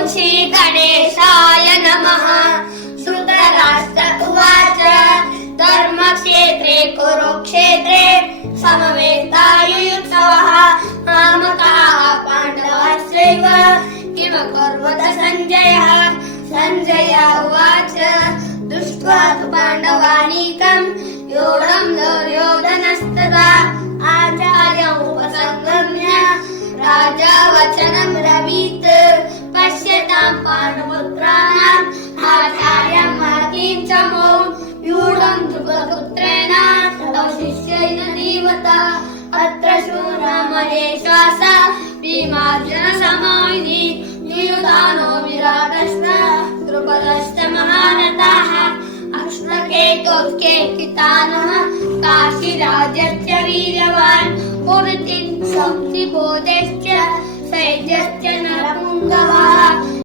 ॐ श्री गणेशाय नमः। धृतराष्ट्र उवाच धर्मक्षेत्रे कुरुक्षेत्रे समवेतायुत्सवः मामकाः पाण्डवाश्चैव किमकुर्वत सञ्जयः। सञ्जय उवाच दृष्ट्वा तु पाण्डवानीकम् योढं दुर्योधनस्तदा आचार्यम् उपसङ्गम्य राजा वचनं ब्रवीत् पश्यतां पाण्डुपुत्राणाम् आचार्यं महतीं च मौ व्यूढं द्रुपदपुत्रेण तव शिष्येन धीमता अत्र शूरमहेश्वास भीमार्जुनसमायुधि नियुधानो विराटश्च द्रुपदश्च महारथाः अश्वकेतुर्केकितानः काशीराजश्च वीर्यवान् पुरतिं शक्तिबोधश्च सैन्यश्च नरपुङ्गवः